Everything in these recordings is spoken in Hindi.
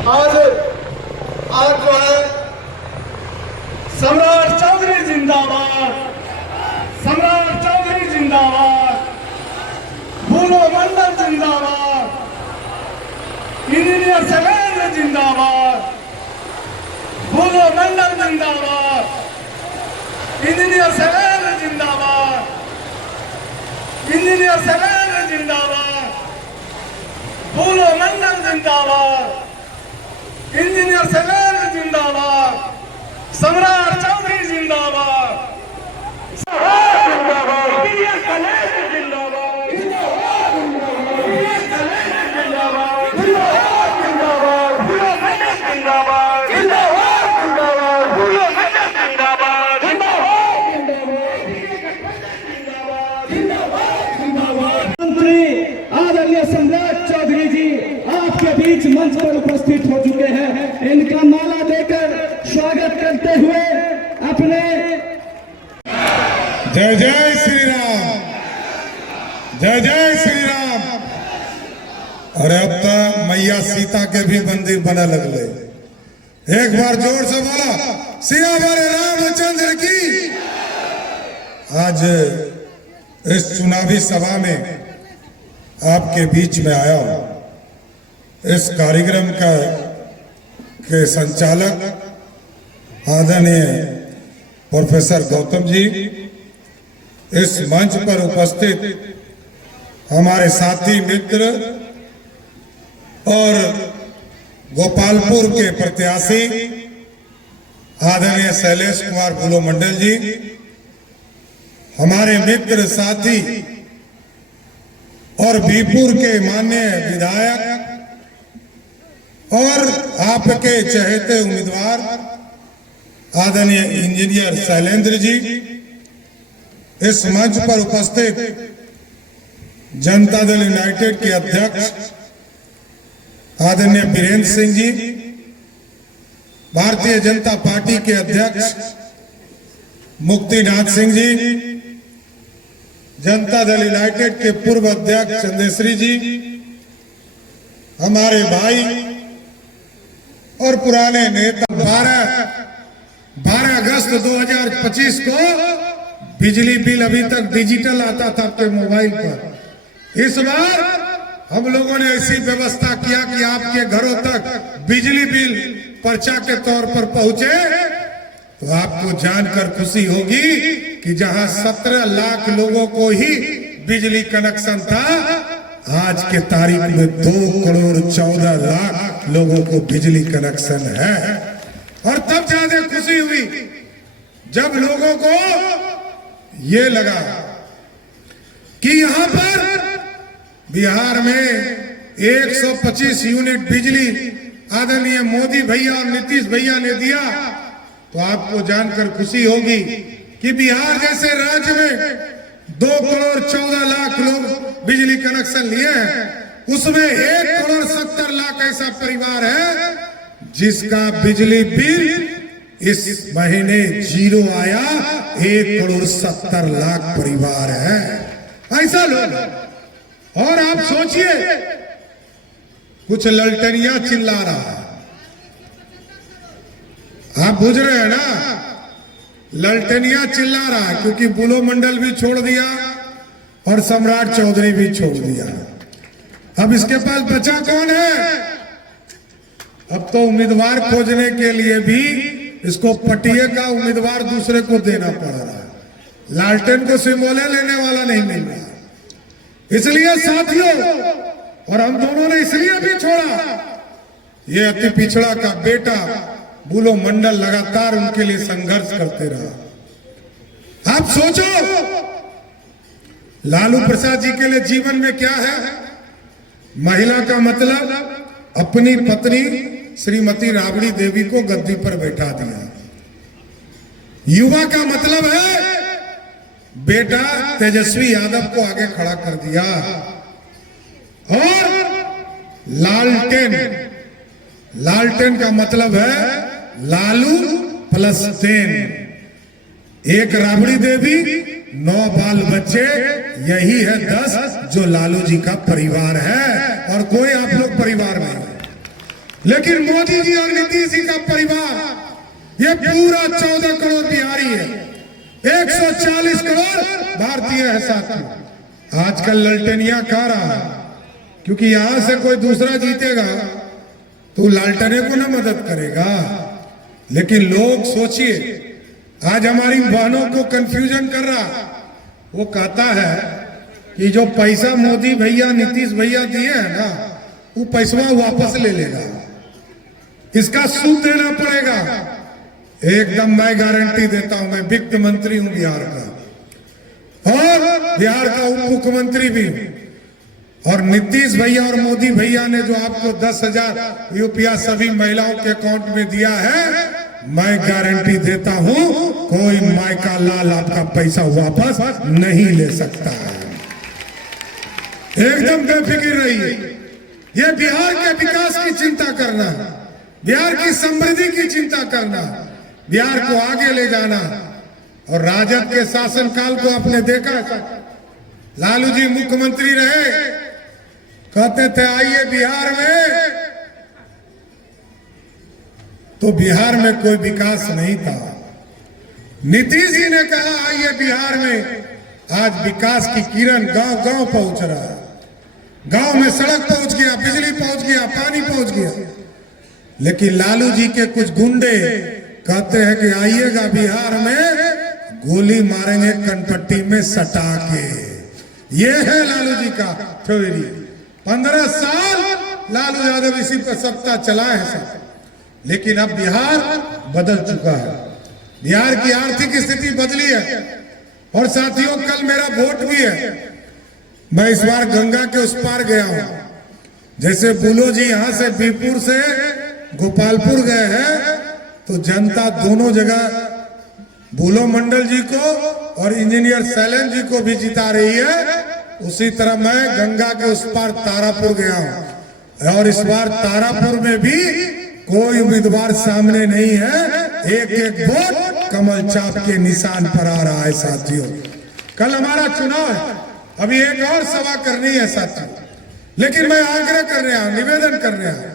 आज आज जो है सम्राट चौधरी जिंदाबाद, सम्राट चौधरी जिंदाबाद, भूलो मंडल जिंदाबाद, इंजीनियर शैलेंद्र जिंदाबाद, भूलो मंडल जिंदाबाद, इंजीनियर शैलेंद्र जिंदाबाद, इंजीनियर शैलेंद्र जिंदाबाद, भूलो मंडल जिंदाबाद, इंजीनियर शैलेंद्र जिंदाबाद, सम्राट चौधरी जिंदाबाद, इंजीनियर शैलेंद्र जिंदाबाद, इंजीनियर शैलेंद्र जिंदाबाद, जिंदाबाद, भूलो मंडल जिंदाबाद, जिंदाबाद, भूलो मंडल जिंदाबाद, जिंदाबाद। मंत्री आदरणीय सम्राट चौधरी जी आपके बीच मंच पर उपस्थित हो चुके हैं। इनका माला देकर स्वागत करते हुए अपने जय जय श्री राम, जय जय श्री राम। और अब तक मैया सीता के भी मंदिर बना लगले। एक बार जोर से बोला सियावर रामचंद्र की। आज इस चुनावी सभा में आपके बीच में आया हूं। इस कार्यक्रम के संचालक आदरणीय प्रोफेसर गौतम जी, इस मंच पर उपस्थित हमारे साथी मित्र और गोपालपुर के प्रत्याशी आदरणीय शैलेश कुमार भूलो मंडल जी, हमारे मित्र साथी और बीपुर के माननीय विधायक और आपके चहेते उम्मीदवार आदरणीय इंजीनियर शैलेंद्र जी, इस मंच पर उपस्थित जनता दल यूनाइटेड के अध्यक्ष आदरणीय बीरेंद्र सिंह जी, भारतीय जनता पार्टी के अध्यक्ष मुक्तिनाथ सिंह जी, जनता दल यूनाइटेड के पूर्व अध्यक्ष चंदेश्वरी जी, हमारे भाई और पुराने नेता। 12 अगस्त 2025 को बिजली बिल अभी तक डिजिटल आता था आपके मोबाइल पर। इस बार हम लोगों ने ऐसी व्यवस्था किया कि आपके घरों तक बिजली बिल पर्चा के तौर पर पहुंचे। तो आपको जानकर खुशी होगी कि जहां 17 लाख लोगों को ही बिजली कनेक्शन था, आज के तारीख में 2,14,00,000 लोगों को बिजली कनेक्शन है। और तब ज्यादा खुशी हुई जब लोगों को ये लगा कि यहां पर बिहार में 125 यूनिट बिजली आदरणीय मोदी भैया और नीतीश भैया ने दिया। तो आपको जानकर खुशी होगी कि बिहार जैसे राज्य में 2,14,00,000 लोग बिजली कनेक्शन लिए हैं, उसमें 1,70,00,000 ऐसा परिवार है जिसका बिजली बिल इस महीने जीरो आया। 1,70,00,000 परिवार है ऐसा लोग। और आप सोचिए, कुछ ललटनिया चिल्ला रहा है, आप बुझ रहे हैं ना, ललटनिया चिल्ला रहा है क्योंकि बुलो मंडल भी छोड़ दिया और सम्राट चौधरी भी छोड़ दिया। अब इसके पास बचा कौन है? अब तो उम्मीदवार खोजने के लिए भी इसको पटिए का उम्मीदवार दूसरे को देना पड़ रहा है। लालटेन को सिंबोले लेने वाला नहीं मिल रहा। इसलिए साथियों, और हम दोनों ने इसलिए भी छोड़ा, ये अति पिछड़ा का बेटा बुलो मंडल लगातार उनके लिए संघर्ष करते रहा। आप सोचो, लालू प्रसाद जी के लिए जीवन में क्या है? महिला का मतलब अपनी पत्नी श्रीमती राबड़ी देवी को गद्दी पर बैठा दिया। युवा का मतलब है बेटा तेजस्वी यादव को आगे खड़ा कर दिया। और लालटेन का मतलब है लालू प्लस टेन। एक राबड़ी देवी, 9 बाल बच्चे, यही है 10 जो लालू जी का परिवार है, और कोई आप लोग परिवार नहीं। लेकिन मोदी जी और नीतीश जी का परिवार ये पूरा 14 करोड़ बिहारी है, 140 करोड़ भारतीय है साथियों। आजकल ललटेनिया खा रहा है, क्योंकि यहां से कोई दूसरा जीतेगा तो लालटने को ना मदद करेगा। लेकिन लोग सोचिए, आज हमारी बहनों को कंफ्यूजन कर रहा, वो कहता है कि जो पैसा मोदी भैया नीतीश भैया दिए है ना, वो पैसा वापस ले लेगा, इसका सूद देना पड़ेगा। एकदम मैं गारंटी देता हूं, मैं वित्त मंत्री हूं बिहार का और बिहार का उप मुख्यमंत्री भी हूं, और नीतीश भैया और मोदी भैया ने जो आपको 10,000 रुपया सभी महिलाओं के अकाउंट में दिया है, मैं गारंटी देता हूं कोई मायका लाल आपका पैसा वापस नहीं ले सकता है। एकदम बेफिक्र रहिए। ये बिहार के विकास की चिंता करना, बिहार की समृद्धि की चिंता करना, बिहार को आगे ले जाना। और राजद के शासनकाल को आपने देखा, लालू जी मुख्यमंत्री रहे, कहते थे आइए बिहार में, तो बिहार में कोई विकास नहीं था। नीतीश जी ने कहा आइए बिहार में, आज विकास की किरण गांव गांव पहुंच रहा है। गांव में सड़क पहुंच गया, बिजली पहुंच गया, पानी पहुंच गया। लेकिन लालू जी के कुछ गुंडे कहते हैं कि आइएगा बिहार में, गोली मारेंगे कनपट्टी में सटा के। ये है लालू जी का थ्योरी। 15 साल लालू यादव इसी पर सत्ता चलाए हैं सब। लेकिन अब बिहार बदल चुका है, बिहार की आर्थिक स्थिति बदली है। और साथियों, कल मेरा वोट भी है। मैं इस बार गंगा के उस पार गया हूं। जैसे बुलो जी यहां से बीरपुर से गोपालपुर गए हैं, तो जनता दोनों जगह बुलो मंडल जी को और इंजीनियर शैलेंद्र जी को भी जिता रही है। उसी तरह मैं गंगा के उस पार तारापुर गया हूं, और इस बार तारापुर में भी कोई उम्मीदवार सामने नहीं है। एक एक वोट कमल चाप के निशान पर आ रहा है साथियों। कल हमारा चुनाव है, अभी एक और सभा करनी है साथियों। लेकिन मैं आग्रह कर रहा हूं, निवेदन कर रहा हूं,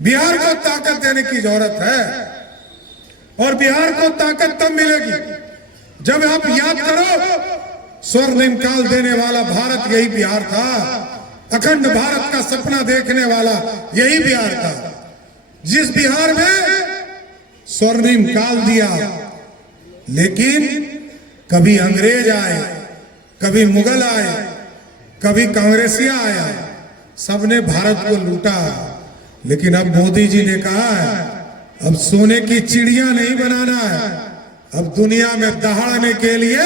बिहार को ताकत देने की जरूरत है। और बिहार को ताकत तब मिलेगी जब आप याद करो, स्वर्णिम काल देने वाला भारत यही बिहार था। अखंड भारत का सपना देखने वाला यही बिहार था, जिस बिहार में स्वर्णिम काल दिया। लेकिन कभी अंग्रेज आए, कभी मुगल आए, कभी कांग्रेसिया आया, सबने भारत को लूटा। लेकिन अब मोदी जी ने कहा है, अब सोने की चिड़िया नहीं बनाना है, अब दुनिया में दहाड़ने के लिए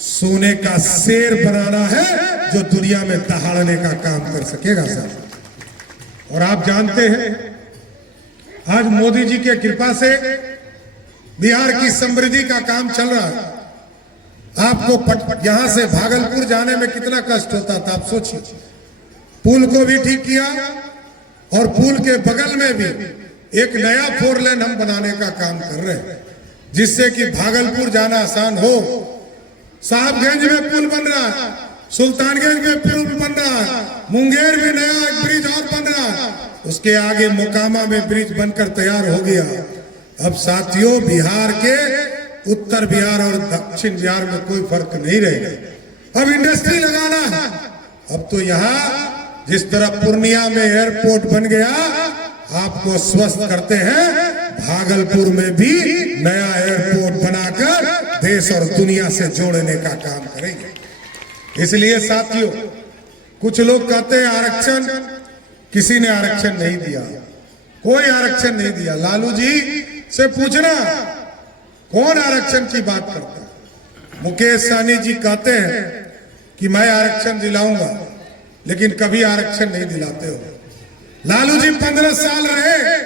सोने का शेर बनाना है, जो दुनिया में दहाड़ने का काम कर सकेगा सर। और आप जानते हैं, आज मोदी जी के कृपा से बिहार की समृद्धि का काम चल रहा है। आपको यहां से भागलपुर जाने में कितना कष्ट होता था, आप सोचिए। पुल को भी ठीक किया, और पुल के बगल में भी एक नया 4 लेन हम बनाने का काम कर रहे हैं, जिससे कि भागलपुर जाना आसान हो। साहबगंज में पुल बन रहा है, सुल्तानगंज में पुल बन रहा है, मुंगेर में नया एक ब्रिज और बन रहा है, उसके आगे मोकामा में ब्रिज बनकर तैयार हो गया। अब साथियों, बिहार के उत्तर बिहार और दक्षिण बिहार में कोई फर्क नहीं रहेगा। अब इंडस्ट्री लगाना है। अब तो यहाँ जिस तरह पूर्णिया में एयरपोर्ट बन गया, आपको स्वस्थ करते हैं, भागलपुर में भी नया एयरपोर्ट बनाकर देश और दुनिया से जोड़ने का काम करेंगे। इसलिए साथियों, कुछ लोग कहते हैं आरक्षण, किसी ने आरक्षण नहीं दिया, कोई आरक्षण नहीं दिया। लालू जी से पूछना, कौन आरक्षण की बात करता है? मुकेश सहनी जी कहते हैं कि मैं आरक्षण दिलाऊंगा, लेकिन कभी आरक्षण नहीं दिलाते हो। लालू जी 15 साल रहे,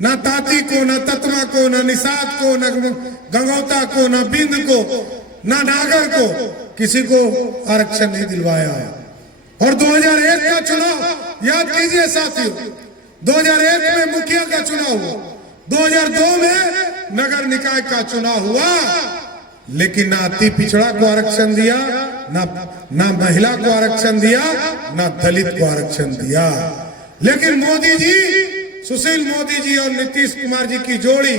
न ताती को, न ततमा को, न निषाद को, न गंगौता को, न बिंद को, न नागर को, किसी को आरक्षण नहीं दिलवाया। और 2001 का चुनाव याद कीजिए साथियों, 2001 में मुखिया का चुनाव हुआ, 2002 में नगर निकाय का चुनाव हुआ, लेकिन ना अति पिछड़ा को आरक्षण दिया, ना महिला को आरक्षण दिया, ना दलित को आरक्षण दिया। लेकिन मोदी जी, सुशील मोदी जी और नीतीश कुमार जी की जोड़ी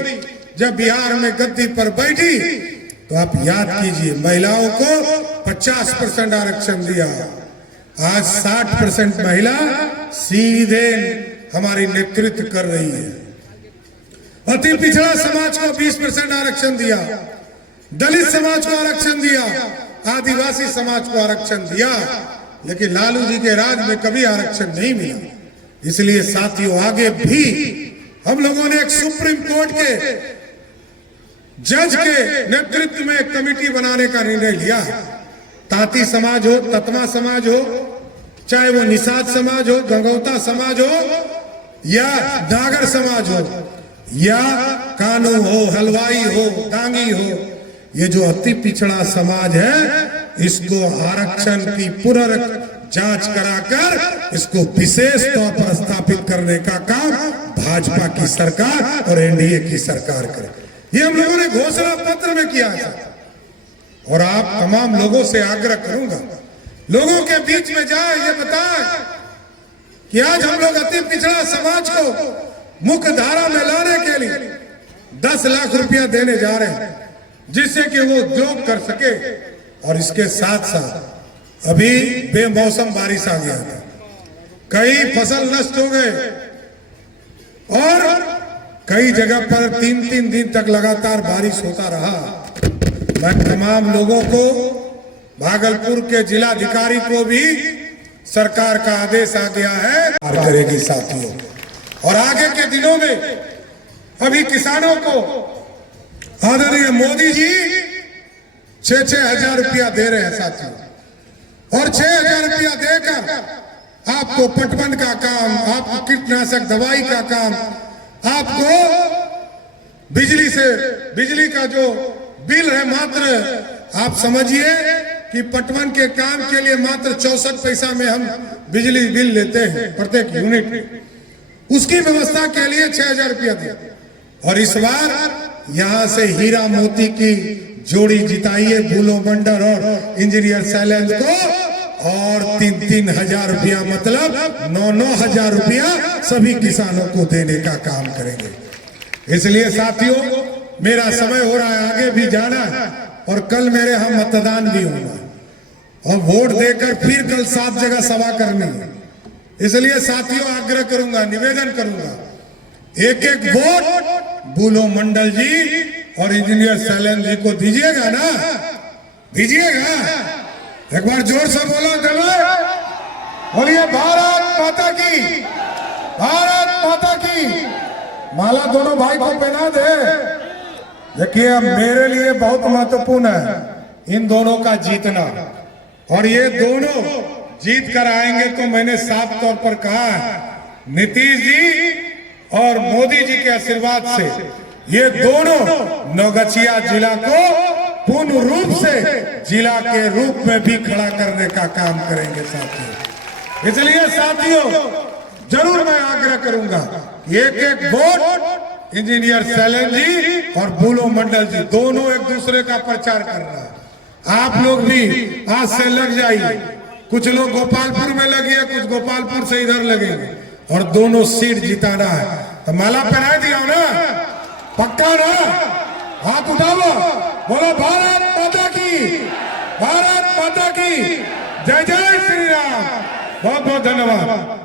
जब बिहार में गद्दी पर बैठी तो आप याद कीजिए, महिलाओं को 50% आरक्षण दिया। आज 60% महिला सीधे हमारी नेतृत्व कर रही है। अति पिछड़ा समाज को 20% आरक्षण दिया, दलित समाज को आरक्षण दिया, आदिवासी समाज को आरक्षण दिया, लेकिन लालू जी के राज में कभी आरक्षण नहीं मिला। इसलिए साथियों, आगे भी हम लोगों ने एक सुप्रीम कोर्ट के जज के नेतृत्व में एक कमेटी बनाने का निर्णय लिया। तांती समाज हो, ततमा समाज हो, चाहे वो निषाद समाज हो, गंगौता समाज हो या डागर समाज हो या कानू हो, हलवाई हो, दांगी हो, ये जो अति पिछड़ा समाज है, इसको आरक्षण की पुनर्जांच कराकर इसको विशेष तौर पर स्थापित करने का काम भाजपा की सरकार और एनडीए की सरकार करे। ये हम लोगों ने घोषणा पत्र में किया है। और आप तमाम लोगों से आग्रह करूंगा, लोगों के बीच में जाए, ये बताए कि आज हम लोग अति पिछड़ा समाज को मुख्य धारा में लाने के लिए 10 लाख रुपया देने जा रहे हैं, जिससे कि वो उद्योग कर सके। और इसके साथ साथ अभी बेमौसम बारिश आ गया था, कई फसल नष्ट हो गए और कई जगह पर 3-3 दिन तक लगातार बारिश होता रहा। मैं तमाम लोगों को, भागलपुर के जिलाधिकारी को भी सरकार का आदेश आ गया है करेगी साथियों। और आगे के दिनों में अभी किसानों को आदरणीय मोदी जी 6-6 हजार रुपया दे रहे हैं साथियों। और 6 हजार रुपया देकर आपको पटवन का काम, आपको कीटनाशक दवाई का काम, आपको बिजली का जो बिल है, मात्र आप समझिए कि पटवन के काम के लिए मात्र 64 पैसा में हम बिजली बिल लेते हैं प्रत्येक यूनिट। उसकी व्यवस्था के लिए 6 हजार रुपया दिया। और इस बार यहां से हीरा मोती की जोड़ी जिताइए, भूलो मंडल और इंजीनियर शैलेंद्र को, और 3-3 हजार रुपया मतलब 9-9 हजार रुपया सभी किसानों को देने का काम करेंगे। इसलिए साथियों, मेरा समय हो रहा है, आगे भी जाना है और कल मेरे यहाँ मतदान भी होना और वोट देकर फिर कल 7 जगह सभा करनी है। इसलिए साथियों, आग्रह करूंगा, निवेदन करूंगा, एक वोट भूलो मंडल जी और इंजीनियर शैलेंद्र जी को दीजिएगा ना, दीजिएगा। एक बार जोर से बोलो, बोलिए भारत माता की, भारत माता की। माला दोनों भाई को पहना दे। देखिए, अब मेरे लिए बहुत महत्वपूर्ण है इन दोनों का जीतना, और ये दोनों जीत कर आएंगे तो मैंने साफ तौर पर कहा है, नीतीश जी और मोदी जी के आशीर्वाद से ये दोनों नौगछिया जिला को पूर्ण रूप से जिला के रूप में भी खड़ा करने का काम करेंगे साथियों। इसलिए साथियों, जरूर मैं आग्रह करूंगा, एक वोट इंजीनियर शैलेंद्र जी और भूलो मंडल जी, दोनों एक दूसरे का प्रचार कर रहा है। आप लोग भी आज से लग जाइए, कुछ लोग गोपालपुर में लगे, कुछ गोपालपुर से इधर लगेंगे, और दोनों सीट जिताना है। तो माला पहना दिया ना, पक्का ना? हाथ उठाओ, बोलो भारत माता की, भारत माता की जय जय श्री राम। बहुत बहुत धन्यवाद।